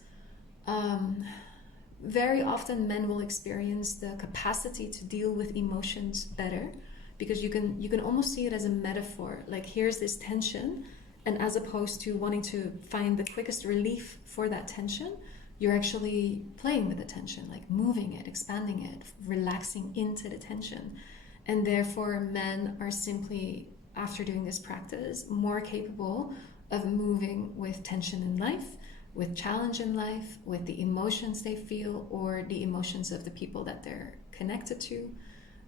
Very often men will experience the capacity to deal with emotions better, because you can almost see it as a metaphor. Like, here's this tension, And as opposed to wanting to find the quickest relief for that tension, you're actually playing with the tension, like moving it, expanding it, relaxing into the tension. And therefore, men are simply, after doing this practice, more capable of moving with tension in life, with challenge in life, with the emotions they feel or the emotions of the people that they're connected to.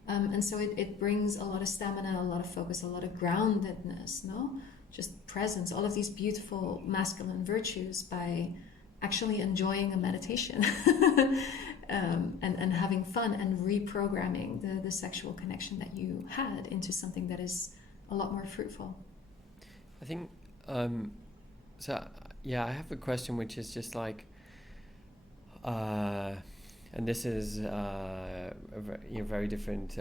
And so it brings a lot of stamina, a lot of focus, a lot of groundedness, no? Just presence, all of these beautiful masculine virtues by actually enjoying a meditation and having fun and reprogramming the sexual connection that you had into something that is a lot more fruitful. I think, I have a question which is just like, and this is a very different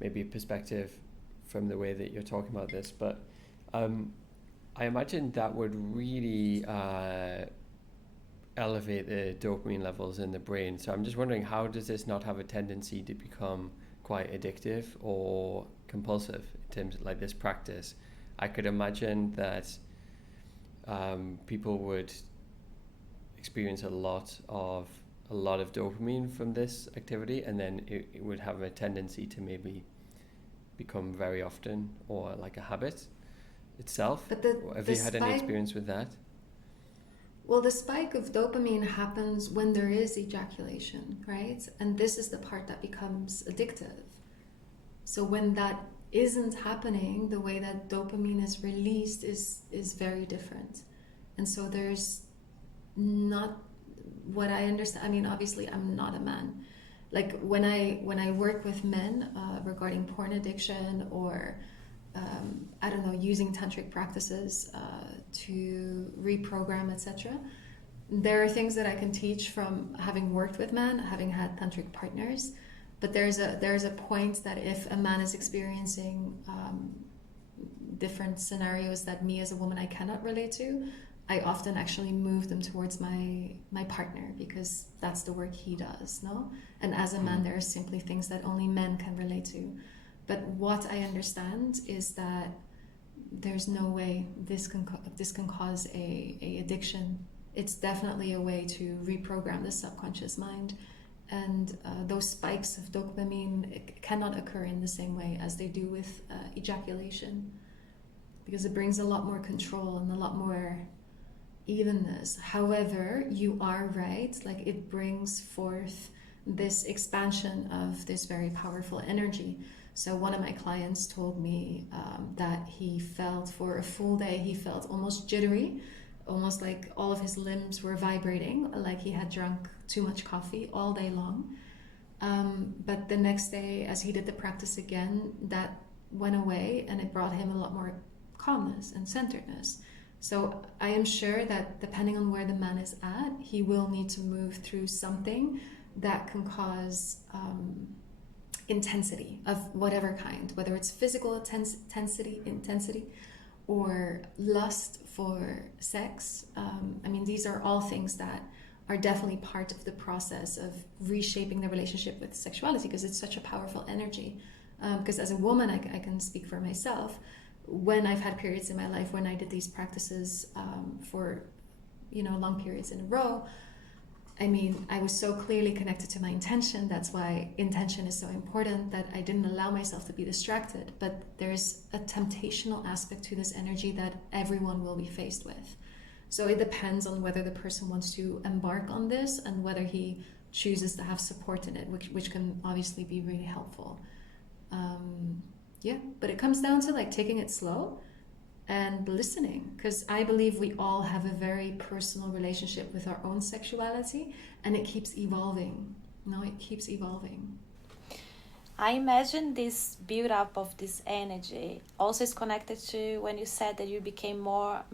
maybe perspective from the way that you're talking about this, but I imagine that would really elevate the dopamine levels in the brain. So I'm just wondering, how does this not have a tendency to become quite addictive or compulsive in terms of like this practice? I could imagine that people would experience a lot of dopamine from this activity, and then it would have a tendency to maybe become very often or like a habit itself. But have you had any experience with that? Well, the spike of dopamine happens when there is ejaculation, right? And this is the part that becomes addictive. So when that isn't happening, the way that dopamine is released is very different. And so there's not what I understand. I mean, obviously, I'm not a man. Like when I work with men regarding porn addiction or I don't know, using tantric practices to reprogram, etc. There are things that I can teach from having worked with men, having had tantric partners. But there's a point that if a man is experiencing different scenarios that me as a woman I cannot relate to, I often actually move them towards my partner, because that's the work he does, no? And as a man, there are simply things that only men can relate to. But what I understand is that there's no way this can cause a addiction. It's definitely a way to reprogram the subconscious mind. And those spikes of dopamine cannot occur in the same way as they do with ejaculation, because it brings a lot more control and a lot more evenness. However, you are right, like it brings forth this expansion of this very powerful energy. So one of my clients told me that he felt for a full day, he felt almost jittery, almost like all of his limbs were vibrating, like he had drunk too much coffee all day long. But the next day, as he did the practice again, that went away and it brought him a lot more calmness and centeredness. So I am sure that depending on where the man is at, he will need to move through something that can cause intensity of whatever kind, whether it's physical intensity or lust for sex. I mean, these are all things that are definitely part of the process of reshaping the relationship with sexuality, because it's such a powerful energy. Because as a woman, I can speak for myself. When I've had periods in my life when I did these practices for, long periods in a row, I mean, I was so clearly connected to my intention. That's why intention is so important, that I didn't allow myself to be distracted. But there's a temptational aspect to this energy that everyone will be faced with. So it depends on whether the person wants to embark on this and whether he chooses to have support in it, which can obviously be really helpful. But it comes down to like taking it slow and listening, because I believe we all have a very personal relationship with our own sexuality, and it keeps evolving. It keeps evolving. I imagine this build-up of this energy also is connected to when you said that you became more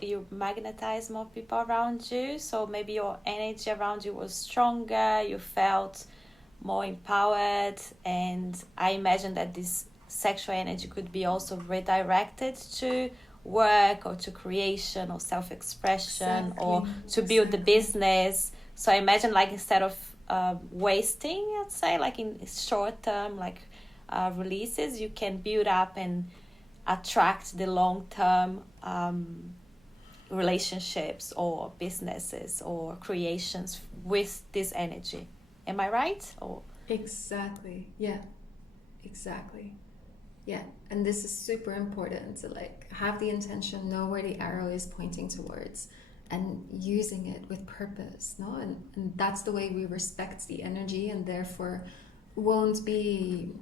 you magnetize more people around you, so maybe your energy around you was stronger, you felt more empowered, and I imagine that this sexual energy could be also redirected to work or to creation or self-expression. Exactly. Or to build the business. So I imagine, like, instead of wasting, let's say, like in short term, like releases, you can build up and attract the long-term relationships or businesses or creations with this energy. Am I right? Or Exactly. Yeah. Exactly. Yeah. And this is super important to like have the intention, know where the arrow is pointing towards, and using it with purpose, no? And that's the way we respect the energy, and therefore won't be,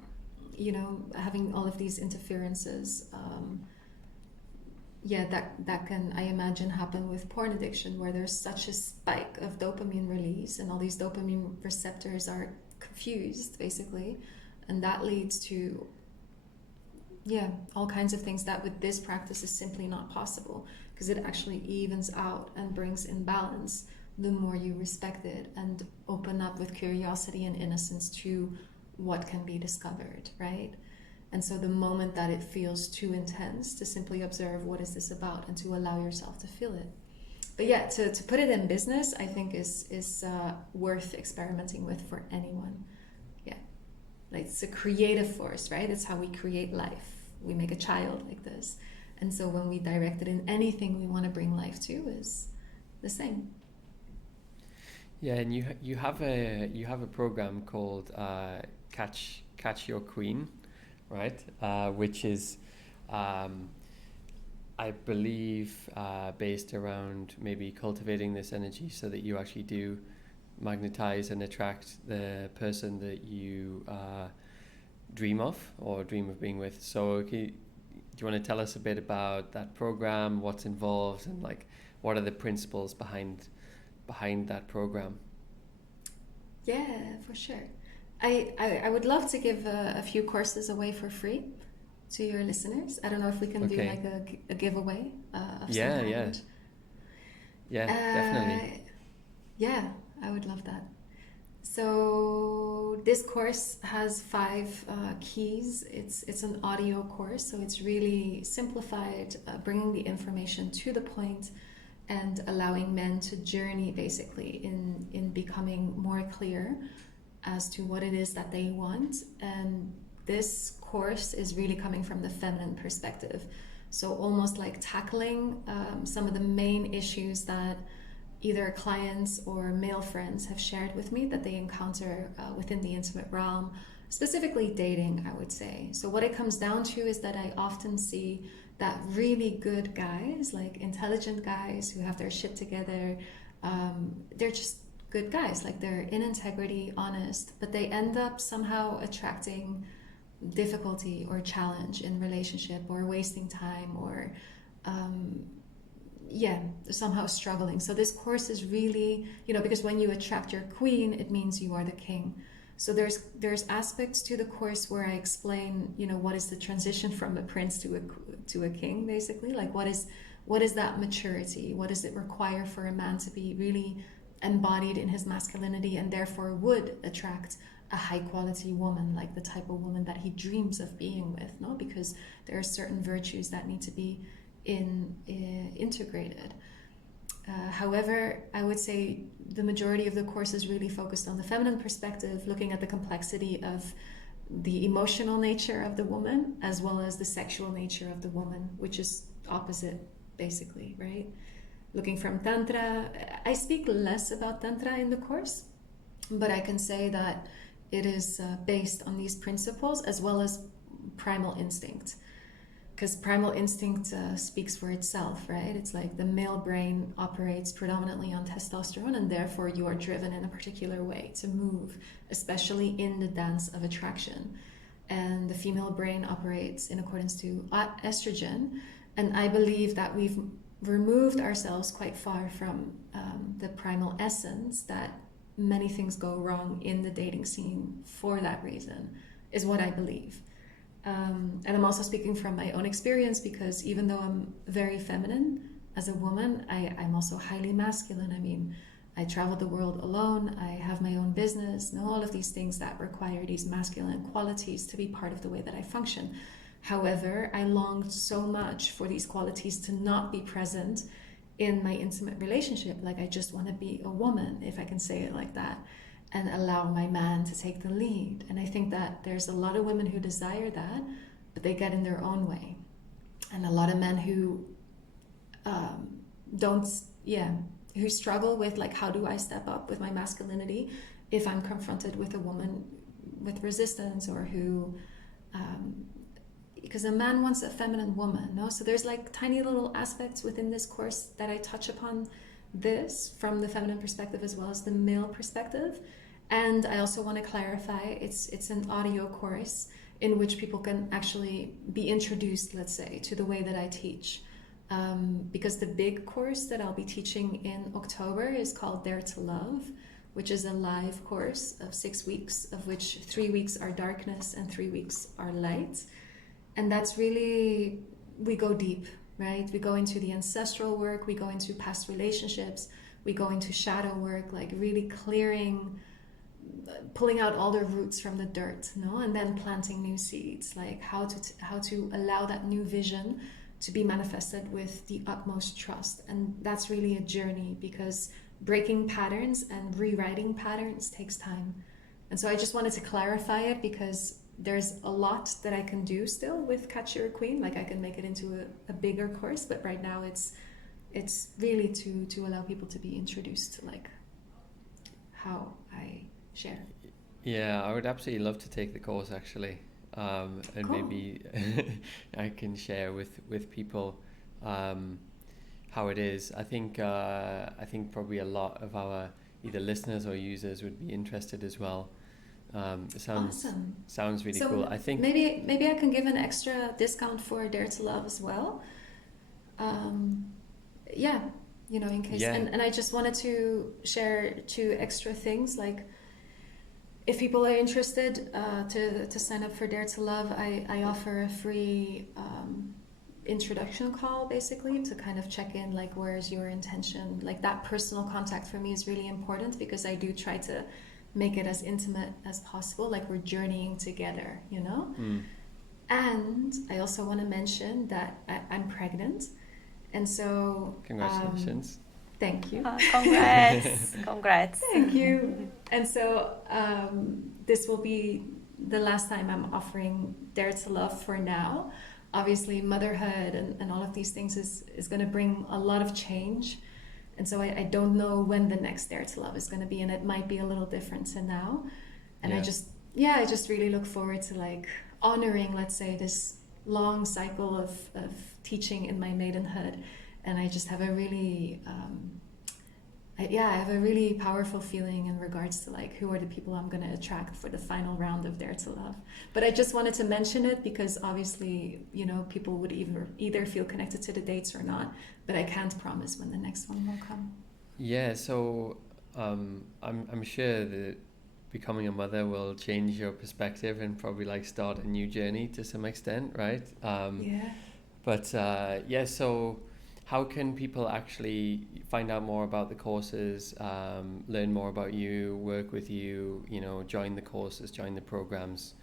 having all of these interferences. That can, I imagine, happen with porn addiction, where there's such a spike of dopamine release and all these dopamine receptors are confused, basically. And that leads to, all kinds of things that with this practice is simply not possible, because it actually evens out and brings in balance the more you respect it and open up with curiosity and innocence to what can be discovered, right? And so the moment that it feels too intense, to simply observe what is this about and to allow yourself to feel it. But yeah, to put it in business, I think is worth experimenting with for anyone. Yeah, like it's a creative force, right? It's how we create life. We make a child like this. And so when we direct it in anything we want to bring life to is the same. Yeah, and you have a program called Catch Your Queen, right? Which is, I believe, based around maybe cultivating this energy so that you actually do magnetize and attract the person that you dream of or dream of being with. So do you want to tell us a bit about that program, what's involved, and like what are the principles behind that program? Yeah, for sure. I would love to give a few courses away for free to your listeners. I don't know if we can do like a giveaway of some kind. Yeah, definitely. Yeah, I would love that. So this course has 5 keys. It's an audio course, so it's really simplified, bringing the information to the point and allowing men to journey basically in becoming more clear as to what it is that they want. And this course is really coming from the feminine perspective. So almost like tackling some of the main issues that either clients or male friends have shared with me that they encounter within the intimate realm, specifically dating, I would say. So what it comes down to is that I often see that really good guys, like intelligent guys who have their shit together, they're just good guys, like they're in integrity, honest, but they end up somehow attracting difficulty or challenge in relationship, or wasting time, or somehow struggling. So this course is really, because when you attract your queen, it means you are the king. So there's aspects to the course where I explain, what is the transition from a prince to a king, basically. Like what is that maturity? What does it require for a man to be really embodied in his masculinity, and therefore would attract a high quality woman, like the type of woman that he dreams of being with, no? Because there are certain virtues that need to be integrated. However, I would say the majority of the course is really focused on the feminine perspective, looking at the complexity of the emotional nature of the woman as well as the sexual nature of the woman, which is opposite, basically, right? Looking from Tantra, I speak less about Tantra in the course, but I can say that it is based on these principles as well as primal instinct. Because primal instinct speaks for itself, right? It's like the male brain operates predominantly on testosterone, and therefore you are driven in a particular way to move, especially in the dance of attraction. And the female brain operates in accordance to estrogen. And I believe that we've removed ourselves quite far from the primal essence, that many things go wrong in the dating scene for that reason, is what I believe. And I'm also speaking from my own experience, because even though I'm very feminine as a woman, I'm also highly masculine. I mean, I travel the world alone, I have my own business, and all of these things that require these masculine qualities to be part of the way that I function. However, I longed so much for these qualities to not be present in my intimate relationship. Like, I just want to be a woman, if I can say it like that, and allow my man to take the lead. And I think that there's a lot of women who desire that, but they get in their own way. and a lot of men who don't, who struggle with like, how do I step up with my masculinity if I'm confronted with a woman with resistance, or who, because a man wants a feminine woman, no? So there's like tiny little aspects within this course that I touch upon this from the feminine perspective as well as the male perspective. And I also want to clarify, it's an audio course in which people can actually be introduced, let's say, to the way that I teach. Because the big course that I'll be teaching in October is called Dare to Love, which is a live course of 6 weeks, of which 3 weeks are darkness and 3 weeks are light. And that's really, we go deep, right? We go into the ancestral work, we go into past relationships, we go into shadow work, like really clearing, pulling out all the roots from the dirt, no? And then planting new seeds, like how to allow that new vision to be manifested with the utmost trust. And that's really a journey, because breaking patterns and rewriting patterns takes time. And so I just wanted to clarify it, because there's a lot that I can do still with Catch Your Queen. Like I can make it into a bigger course, but right now it's really to allow people to be introduced to like how I share. Yeah, I would absolutely love to take the course actually. And Cool. maybe I can share with people how it is. I think probably a lot of our either listeners or users would be interested as well. It Awesome. sounds really So cool. I think maybe I can give an extra discount for Dare to Love as well. Yeah, you know, in case. Yeah. And I just wanted to share 2 extra things. Like, if people are interested to sign up for Dare to Love, I offer a free introduction call, basically, to kind of check in, like, where's your intention. Like, that personal contact for me is really important, because I do try to make it as intimate as possible, like we're journeying together, you know? And I also want to mention that I'm pregnant, and so congratulations. Thank you. Congrats. Congrats. Thank you. And so this will be the last time I'm offering Dare to Love for now. Obviously, motherhood and all of these things is going to bring a lot of change. And so I don't know when the next Dare to Love is going to be, and it might be a little different to now. And Yeah. I just really look forward to like honoring, let's say, this long cycle of teaching in my maidenhood. And I just have a really, I have a really powerful feeling in regards to like, who are the people I'm going to attract for the final round of Dare to Love. But I just wanted to mention it, because obviously, you know, people would either feel connected to the dates or not, but I can't promise when the next one will come. Yeah, so I'm sure that becoming a mother will change your perspective and probably like start a new journey to some extent, right? But so how can people actually find out more about the courses, learn more about you, work with you, you know, join the courses, join the programs?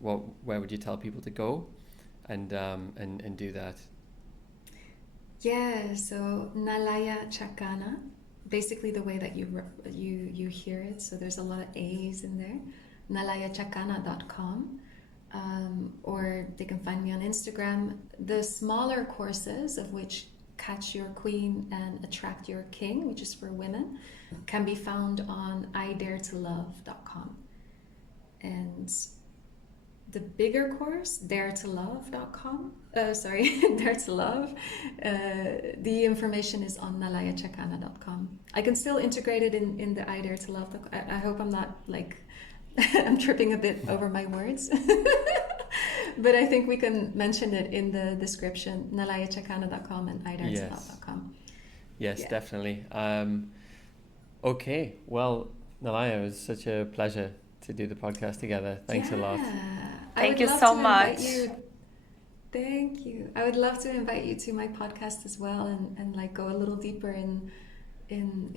Where would you tell people to go and do that? Yeah, so Nalaya Chakana, basically the way that you hear it. So there's a lot of A's in there. NalayaChakana.com. Or they can find me on Instagram. The smaller courses, of which Catch Your Queen and Attract Your King, which is for women, can be found on idaretolove.com. And the bigger course, daretolove.com, Dare to Love, the information is on nalayachakana.com. I can still integrate it in the idaretolove. I hope I'm not like I'm tripping a bit over my words. But I think we can mention it in the description, nalayachakana.com and idaretolove.com. Yes, Yeah. definitely. Okay, well, Nalaya, it was such a pleasure to do the podcast together. Thanks a lot. Thank you so much. Thank you. I would love to invite you to my podcast as well, and like go a little deeper in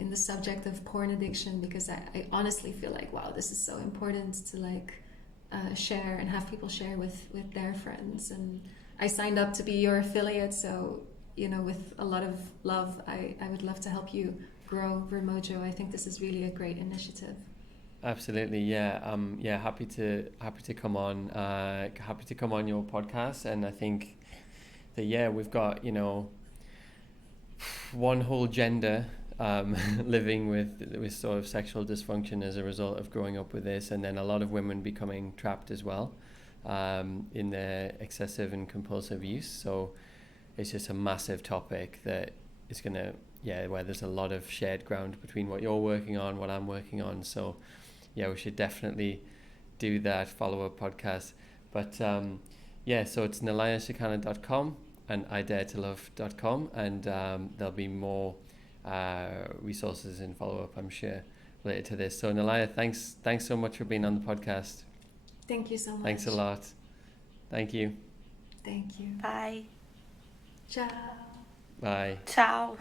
the subject of porn addiction, because I honestly feel like, wow, this is so important to like share and have people share with their friends. And I signed up to be your affiliate, so you know, with a lot of love, I would love to help you grow REMOJO. I think this is really a great initiative. Absolutely, yeah. Happy to come on. Happy to come on your podcast, and I think that we've got, one whole gender living with sort of sexual dysfunction as a result of growing up with this, and then a lot of women becoming trapped as well in their excessive and compulsive use. So it's just a massive topic that is going to, where there's a lot of shared ground between what you're working on, what I'm working on. So we should definitely do that follow-up podcast. But so it's nalayachakana.com and idaretolove.com, and there'll be more resources in follow-up, I'm sure, related to this. So Nalaya, thanks so much for being on the podcast. Thank you so much. Thanks a lot. Thank you. Thank you. Bye. Ciao. Bye. Ciao.